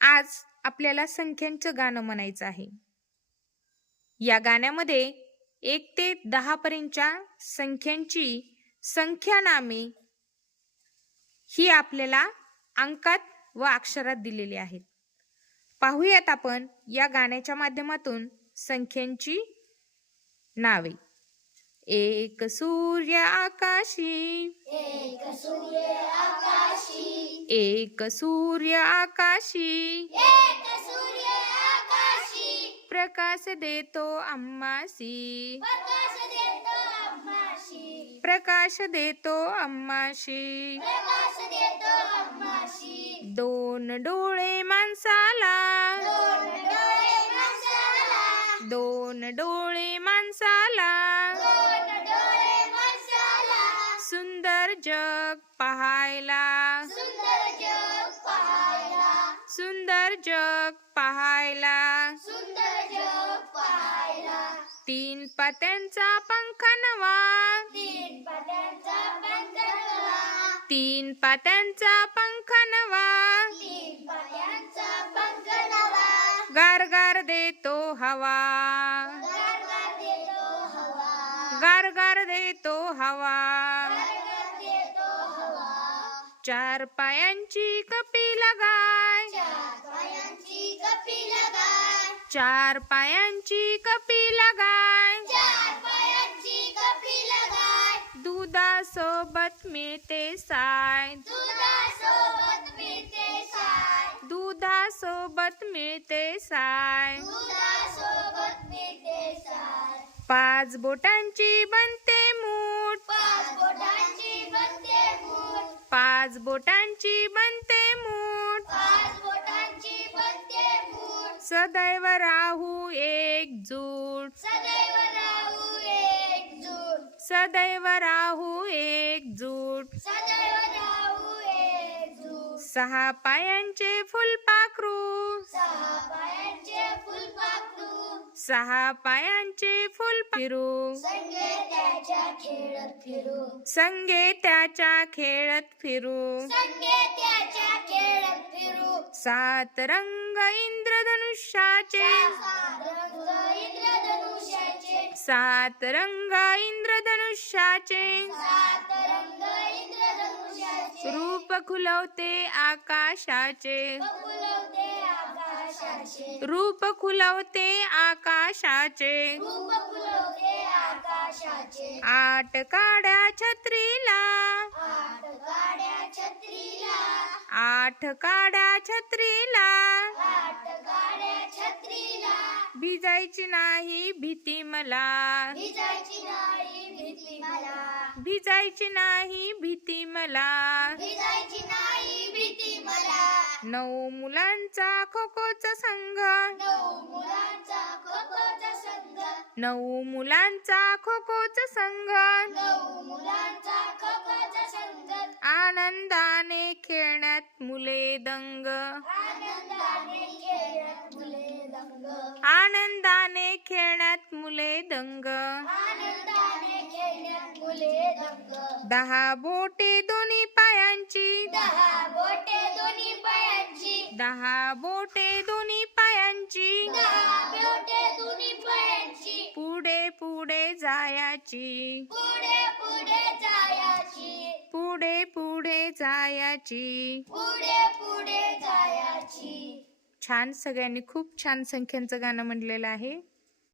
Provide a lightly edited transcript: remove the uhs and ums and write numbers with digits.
आज आपल्याला संख्यांचं गाणं म्हणायचं आहे. या गाण्यामध्ये 1 ते 10 पर्यंतच्या संख्यांची संख्या नामे ही आपल्याला अंकात व अक्षरात दिलेली आहेत. पाहूयात आपण या गाण्याच्या माध्यमातून संख्यांची नावे. एक सूर्य आकाशी, एक सूर्य आकाशी, एक सूर्य आकाशी, एक सूर्य आकाशी, प्रकाश देतो आम्हासी, प्रकाश देतो आम्हाशी, प्रकाश देतो आम्हाशी. प्रकाश देतो आम्हाशी. दोन डोळे माणसाला, दोन डोळे माणसाला, दोन डोळे माणसाला, दोन डोळे माणसाला, सुंदर जग पाहायला, सुंदर जग पाहायला, सुंदर जग पाहायला. सुंदर जग पाहायला. तीन पात्यांचा पंखा नवा, तीन पात्यांचा पंखा, तीन पात्यांचा पंखा नवा, तीन पात्यांचा पंख नवा, गारगार देतो हवा, गारगार देतो हवा, गारगार देतो हवा. गारगार देतो हवा. चार पायांची कपिला गाय, चार पायांची कपिला गाय, चार पायांची कपिला गाय, चार पायांची कपिला गाय, दुधासोबत मिळते साय, दुधासोबत मिळते साय, दुधासोबत मिळते साय. दुधासोबत मिळते साय. पाच बोटांची बनते मूठ, पाच बोटांची बनते मूठ, पाच बोटांची बनते मूठ, पाच बोटांची बनते मूठ, सदैव राहू एकजूट, सदैव राहू एकजूट, सदैव राहू एकजूट. सदैव राहू एकजूट. सहा पायांचे फुलपाखरू, सहा पायांचे फुलपाखरू, सहा पायांचे फुलपाखरू, संगे त्याच्या खेळत फिरू, संगे त्याच्या खेळत फिरू. संगे त्याच्या खेळत फिरू. सात रंग इंद्रधनुष्याचे, रंग इंद्रधनुष्याचे, सात रंग इंद्रधनुष्याचे, सात रंग इंद्रधनुष्याचे, रूप खुलवते आकाशाचे, फुलवते आकाशाचे, रूप खुलवते आकाशाचे. रूप फुलवते आकाशाचे. आठ काड्या छत्रीला, आठ गाड्या छत्रीला, आठ काड्या छत्रीला, आठ गाड्या छत्रीला, भिजायची नाही भीती मला, भिजायची नाही भीती मला, भिजायची नाही भीती मला. भिजायची नाही भीती मला. नऊ मुलांचा खो खोचा संघ, नऊ मुलांचा खो खोचा संघ, नऊ मुलांचा खो खोचा संघ, नऊ मुलांचा खो खोचा संघ, आनंदाने खेळण्यात मुले दंग, आनंदाने खेळत मुले दंग, आनंदाने खेळण्यात मुले दंग. आनंदाने खेळण्यात मुले दंग. दहा बोटे दोन्ही पायांची, दहा बोटे दोन्ही पायांची, दहा बोटे दोन्ही पायांची, दहा बोटे दोन्ही पायांची, पुढे पुढे जायाची, पुढे पुढे जायाची, पुढे पुढे जायाची. पुढे पुढे जायाची. छान, सगळ्यांनी खूप छान संख्यांचं गाणं म्हणलेलं आहे.